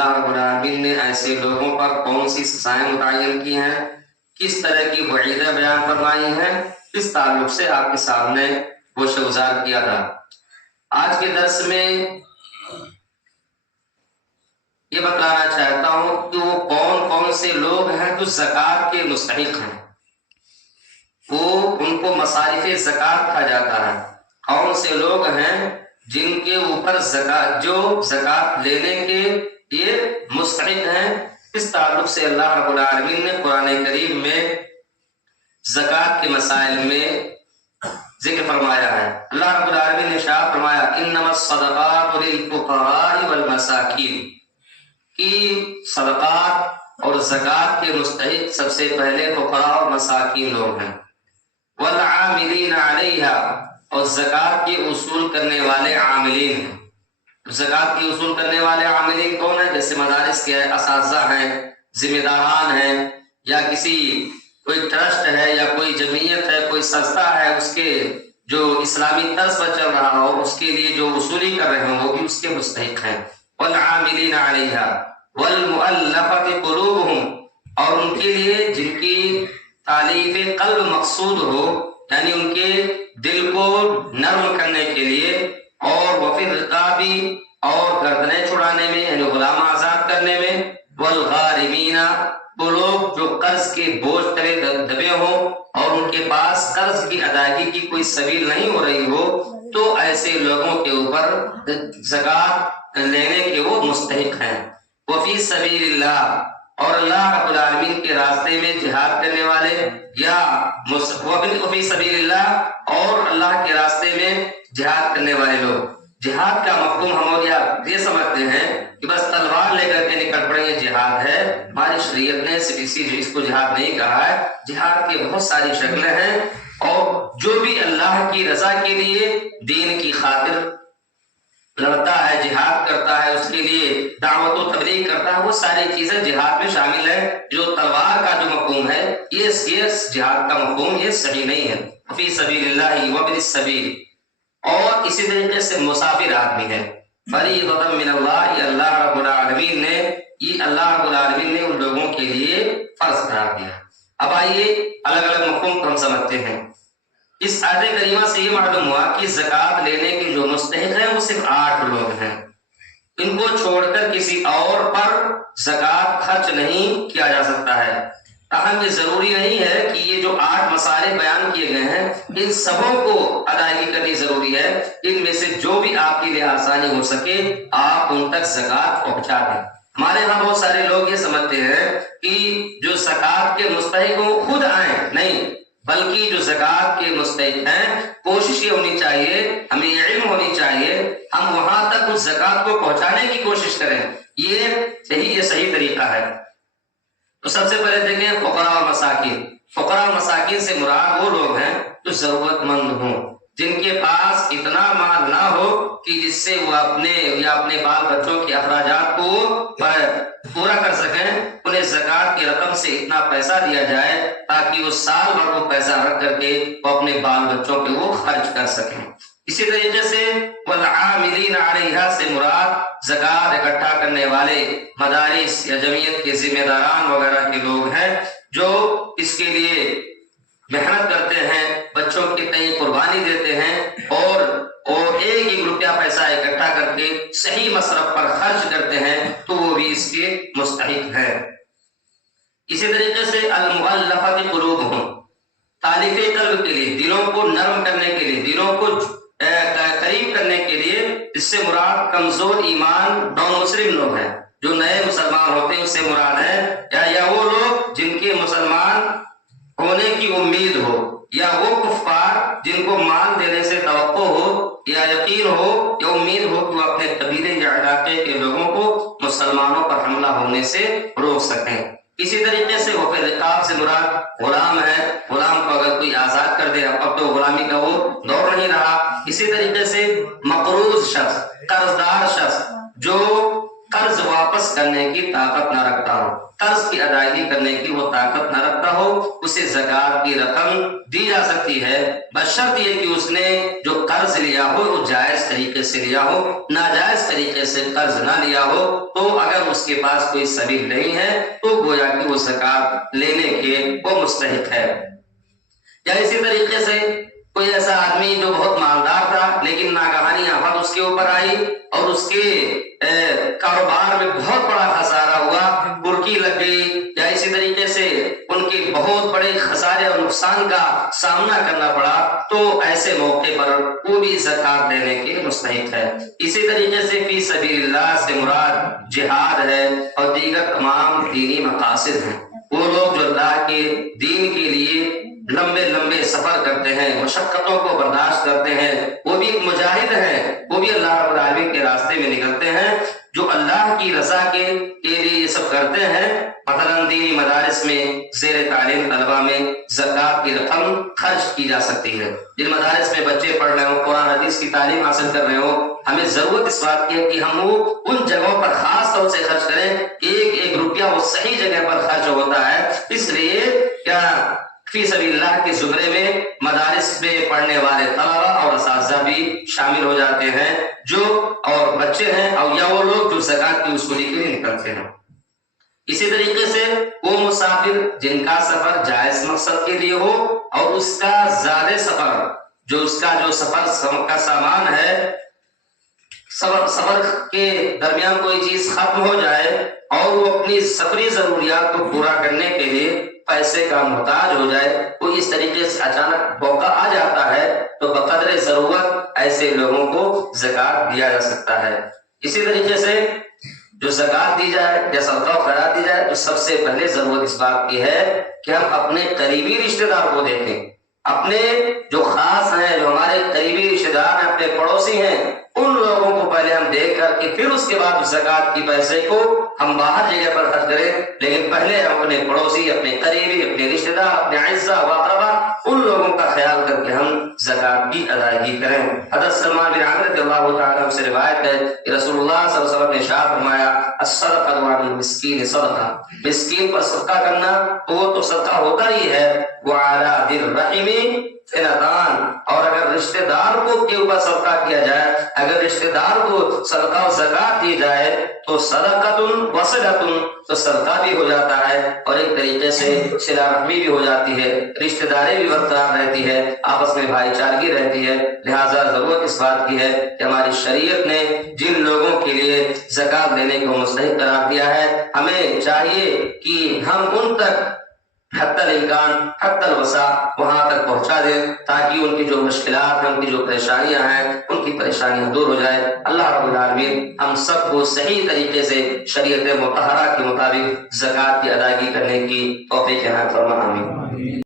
اللہ رب العالمین نے ایسے لوگوں پر کون سی سزائیں متعین کی ہیں، کس طرح کی وعیدیں بیان فرمائی ہیں، اس تعلق سے آپ کے سامنے وہ گزار کیا تھا۔ آج کے درس میں یہ بتلانا چاہتا ہوں کہ وہ کون کون سے لوگ ہیں جو زکوٰۃ کے مستحق ہیں، وہ ان کو مصارف زکوٰۃ کہا جاتا ہے۔ کون سے لوگ ہیں جن کے اوپر زکوٰۃ، جو زکوٰۃ لینے کے یہ مستحق ہیں، اس تعلق سے اللہ رب العالمین نے قرآن کریم میں زکوٰۃ کے مسائل میں ذکر فرمایا ہے۔ اللہ رب العالمین نے ارشاد فرمایا انما الصدقات للفقراء والمساکین، کہ صدقات اور زکوٰۃ کے مستحق سب سے پہلے فقراء اور مساکین لوگ ہیں۔ والعاملین علیہا، اور زکوٰۃ کے اصول کرنے والے عاملین ہیں۔ زکوٰۃ کی اصول کرنے والے عاملین کون ہیں؟ جیسے مدارس کے اساتذہ ہیں، ذمہ داران ہیں، یا کسی کوئی ٹرسٹ ہے یا کوئی جمعیت ہے، کوئی سنستھا ہے، اس کے جو اسلامی طرز پر چل رہا ہو اس کے لیے جو اصولی کر رہے ہوں وہ بھی اس کے مستحق ہیں۔ والعاملین علیہا والمؤلفۃ قلوبہم، اور ان کے لیے جن کی تالیف قلب مقصود ہو، یعنی ان کے دل کو نرم کرنے کے لیے، اور وفی الرقاب، اور گردنیں چھڑانے میں یعنی غلام آزاد کرنے میں، والغارمین، وہ لوگ جو قرض کے بوجھ تلے دبے ہوں اور ان کے پاس قرض کی ادائیگی کی کوئی سبیل نہیں ہو رہی ہو، تو ایسے لوگوں کے اوپر زکوٰۃ لینے کے وہ مستحق ہیں۔ وفی سبیل اللہ، اور اللہ رب العالمین کے راستے میں جہاد کرنے والے، یا وفی سبیل اللہ، اور اللہ کے راستے میں جہاد کرنے والے لوگ۔ جہاد کا مفہوم ہم اور یہ سمجھتے ہیں کہ بس تلوار لے کر کے نکل پڑیں گے جہاد ہے، ہماری شریعت نے صرف اس کو جہاد نہیں کہا ہے۔ جہاد کی بہت ساری شکلیں ہیں، اور جو بھی اللہ کی رضا کے لیے دین کی خاطر لڑتا ہے، جہاد کرتا ہے، اس کے لیے دعوت و تبلیغ کرتا ہے، وہ ساری چیزیں جہاد میں شامل ہے۔ جو تلوار کا جو مفہوم ہے، یہ جہاد کا مفہوم یہ صحیح نہیں ہے۔ فی سبیل اللہ وابن السبیل، اور اسی طریقے سے مسافر آدمی ہے، فریضۃ من اللہ، یہ اللہ رب العالمین نے ان لوگوں کے لیے فرض قرار دیا۔ اب آئیے الگ الگ مفہوم کو ہم سمجھتے ہیں۔ اس آیت کریمہ سے یہ معلوم ہوا کہ زکوٰۃ لینے کے جو مستحق ہیں وہ صرف 8 لوگ ہیں۔ ان کو چھوڑ کر کسی اور پر زکوٰۃ خرچ نہیں کیا جا سکتا ہے۔ تاہم یہ ضروری نہیں ہے کہ یہ جو 8 مسائل بیان کیے گئے ہیں ان سبوں کو ادائیگی کرنی ضروری ہے۔ ان میں سے جو بھی آپ کے لیے آسانی ہو سکے آپ ان تک زکوٰۃ پہنچا دیں۔ ہمارے یہاں بہت سارے لوگ یہ سمجھتے ہیں کہ جو زکوٰۃ کے مستحق ہوں خود آئیں، نہیں، بلکہ جو زکوٰۃ کے مستحق ہیں کوشش یہ ہونی چاہیے، ہمیں یہ علم ہونی چاہیے، ہم وہاں تک اس زکوٰۃ کو پہنچانے کی کوشش کریں۔ یہ صحیح طریقہ ہے۔ تو سب سے پہلے دیکھیں فقراء اور مساکین۔ فقراء اور مساکین سے مراد وہ لوگ ہیں جو ضرورت مند ہوں، جن کے پاس اتنا مال نہ ہو کہ جس سے وہ اپنے یا اپنے بال بچوں کے اخراجات کو پورا کر سکیں۔ انہیں زکوٰۃ کی رقم سے اتنا پیسہ دیا جائے تاکہ وہ سال بھر وہ پیسہ رکھ کر کے وہ اپنے بال بچوں پہ وہ خرچ کر سکیں۔ اسی طریقے سے والعاملین علیہا سے مراد زکوٰۃ اکٹھا کرنے والے مدارس یا جمعیت کے ذمہ داران وغیرہ کے لوگ ہیں جو اس کے لیے محنت کرتے ہیں، بچوں کے تئیں قربانی دیتے ہیں، اور ایک ایک روپیہ پیسہ اکٹھا کر کے صحیح مصرف پر خرچ کرتے ہیں، تو وہ بھی اس کے مستحق ہیں۔ اسی طریقے سے المؤلفۃ قلوبہم، تالیف قلب کے لیے، دلوں کو نرم کرنے کے لیے، دلوں کو قریب کرنے کے لیے، اس سے مراد کمزور ایمان نان مسلم لوگ ہیں، جو نئے مسلمان ہوتے ہیں اس سے مراد ہے، یا وہ لوگ جن کے مسلمان ہونے کی امید ہو، یا وہ کفار جن کو مال دینے سے توقع ہو یا یقین ہو یا امید ہو کہ وہ اپنے قبیلے یا علاقے کے لوگوں کو مسلمانوں پر حملہ ہونے سے روک سکیں۔ اسی طریقے سے وہ پھر رقاب سے مراد غلام ہے، غلام کو اگر کوئی آزاد کر دے، اب تو غلامی کا وہ دور نہیں رہا۔ اسی طریقے سے مقروض شخص، قرض دار شخص جو قرض واپس کرنے کی طاقت نہ رکھتا ہو، قرض کی ادائیگی کرنے کی وہ طاقت نہ رکھتا ہو، اسے زکوٰۃ کی رقم دی جا سکتی ہے، بشرط یہ کہ اس نے جو قرض لیا ہو وہ جائز طریقے سے لیا ہو، ناجائز طریقے سے قرض نہ لیا ہو۔ تو اگر اس کے پاس کوئی سبیل نہیں ہے تو گویا کہ وہ زکوٰۃ لینے کے وہ مستحق ہے۔ یا اسی طریقے سے کوئی ایسا آدمی جو بہت مالدار تھا لیکن ناگہانی آفت اس کے اوپر آئی اور اس کے کاروبار میں بہت بڑا خسارہ ہوا، برکی لگ گئی، یا اسی طریقے سے ان کے بہت بڑے خسارے اور نقصان کا سامنا کرنا پڑا، تو ایسے موقع پر وہ بھی زکوٰۃ دینے کے مستحق ہے۔ اسی طریقے سے فی سبیل اللہ سے مراد جہاد ہے اور دیگر تمام دینی مقاصد ہیں۔ وہ لوگ جو اللہ کے دین کے لیے لمبے لمبے سفر کرتے ہیں، مشقتوں کو برداشت کرتے ہیں، وہ بھی ایک مجاہد ہیں، وہ بھی اللہ رب العالمین کے راستے میں نکلتے ہیں، جو اللہ کی رضا کے لیے یہ سب کرتے ہیں۔ مثلا دینی مدارس میں زیر تعلیم طلبہ میں زکوٰۃ کی رقم خرچ کی جا سکتی ہے۔ جن مدارس میں بچے پڑھ رہے ہوں، قرآن حدیث کی تعلیم حاصل کر رہے ہوں، ہمیں ضرورت اس بات کی ہے کہ ہم وہ ان جگہوں پر خاص طور سے خرچ کریں، ایک ایک روپیہ وہ صحیح جگہ پر خرچ ہوتا ہے۔ اس لیے کیا فی سبیل اللہ کے زمرے میں مدارس میں پڑھنے والے طلبہ اور اساتذہ بھی شامل ہو جاتے ہیں، جو اور بچے ہیں اور یا وہ لوگ جو زکوٰۃ کی وصولی کے لیے نکلتے ہیں۔ اسی طریقے سے وہ مسافر جن کا سفر جائز مقصد کے لیے ہو اور اس کا زیادہ سفر جو اس کا جو سفر کا سامان ہے، سفر کے درمیان کوئی چیز ختم ہو جائے اور وہ اپنی سفری ضروریات کو پورا کرنے کے لیے پیسے کا محتاج ہو جائے، کوئی اس طریقے سے اچانک موقع آ جاتا ہے، تو بقدر ضرورت ایسے لوگوں کو زکوٰۃ دیا جا سکتا ہے۔ اسی طریقے سے جو زکوٰۃ دی جائے یا صدقہ و خیرات دی جائے تو سب سے پہلے ضرورت اس بات کی ہے کہ ہم اپنے قریبی رشتہ دار کو دیکھیں، اپنے جو خاص ہیں، جو ہمارے قریبی رشتہ دار ہیں، اپنے پڑوسی ہیں، ان لوگوں کو پہلے ہم دیکھ کر کے پھر اس کے بعد زکوٰۃ کی پیسے کو ہم باہر جگہ پر خرچ کریں، لیکن پہلے ہم اپنے پڑوسی، اپنے قریبی، اپنے رشتہ دار، اپنے اعزا و اقربا، ان لوگوں کا خیال کر کے ہم زکوٰۃ کی ادائیگی کریں۔ حضرت سلمان بن عامر رضی اللہ تعالیٰ عنہ سے روایت ہے کہ رسول اللہ صلی اللہ علیہ وسلم نے ارشاد فرمایا، الصدقۃ علی المسکین صدقہ، مسکین پر صدقہ کرنا تو وہ تو صدقہ ہوتا ہی ہے، وعلی ذی الرحم فنتان، اور اگر رشتہ دار کو کے اوپر صدقہ کیا جائے، اگر رشتہ دار کو صدقہ و زکوٰۃ دی جائے تو صدقۃ و صلۃ، تو صدقہ بھی ہو جاتا ہے اور ایک طریقے سے صلہ رحمی بھی ہو جاتی ہے، رشتہ داری بھی برقرار رہتی ہے، آپس میں بھائی چارگی رہتی ہے۔ لہٰذا ضرورت اس بات کی ہے کہ ہماری شریعت نے جن لوگوں کے لیے زکوٰۃ دینے کو مستحق قرار دیا ہے، ہمیں چاہیے کہ ہم ان تک حتی الامکان، حتی الوسع وہاں تک پہنچا دیں، تاکہ ان کی جو مشکلات ہیں، ان کی جو پریشانیاں ہیں، ان کی پریشانیاں دور ہو جائے۔ اللہ رب العالمین ہم سب کو صحیح طریقے سے شریعت مطہرہ کے مطابق زکوٰۃ کی ادائیگی کرنے کی توفیق عنایت فرمائے، آمین۔